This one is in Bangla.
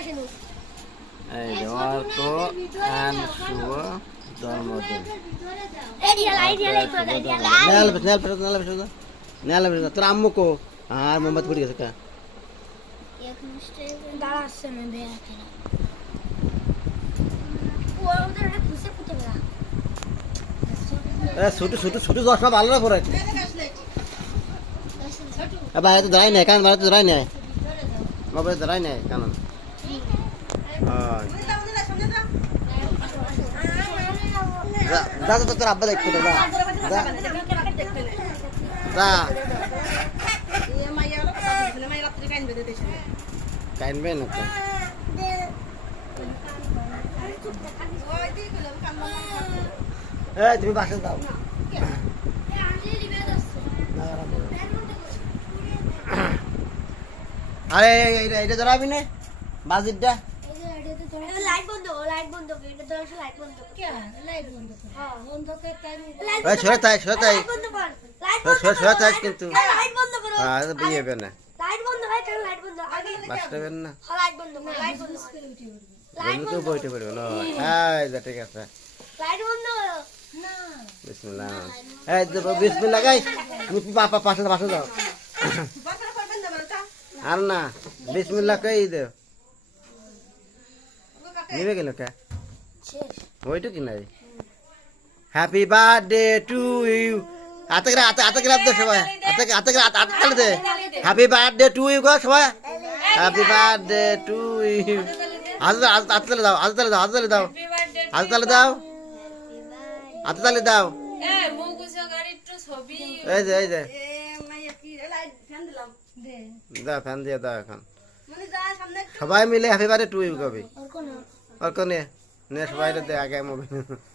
এই যে অর্ক অ্যান্ড শুভ জন্মদিন। তোর আম্মু কো আর মোমবাতি পড়ে গেছে কা ছোট ছোট ছোট দশটা ভালো না পড়ে বাইরে তো দাঁড়াই নাই কারণ বাইরে তো দাঁড়াই নাই মোবাইল দাঁড়াই নাই কারণ দাদা তো তোর আব্বা দেখতে দাদা কাইনবে না তো তুমি বাসে যাও আরে এটা ধরাবি না বাজিরটা লাইট বন্ধ লাইট বন্ধ এটা তো লাইট বন্ধ কি লাইট বন্ধ হ্যাঁ বন্ধ করতে এই সরতাই লাইট বন্ধ কর লাইট বন্ধ সরতাই কিন্তু লাইট বন্ধ করো হ্যাঁ বিয়ে হবে না লাইট বন্ধ হয় কেন লাইট বন্ধ আগে বাসতে হবে না লাইট বন্ধ লাইট বন্ধ বন্ধু তো বইতে পড়বে না এই যা ঠিক আছে লাইট বন্ধ না বিসমিল্লাহ এই বিসমিল্লাহ গাইস তুমি বাবা পাশে পাশে যাও আর না বিসমিল্লাহ কই দে নিবে গেল কে শেষ ওইটা কি নাই হ্যাপি বার্থডে টু ইউ আতে গ্রাব দে সবাই আতে তালে দে হ্যাপি বার্থডে টু ইউ গো সবাই হ্যাপি বার্থডে টু ইউ আতে দাও আতে দাও এই যে দা ফ্যান দিয়ে দাও এখন সবাই মিলে হ্যাপি বার্থডে টু ইউ কবি আর কোন और कौन है ने सबाई दे आगे मोबाइल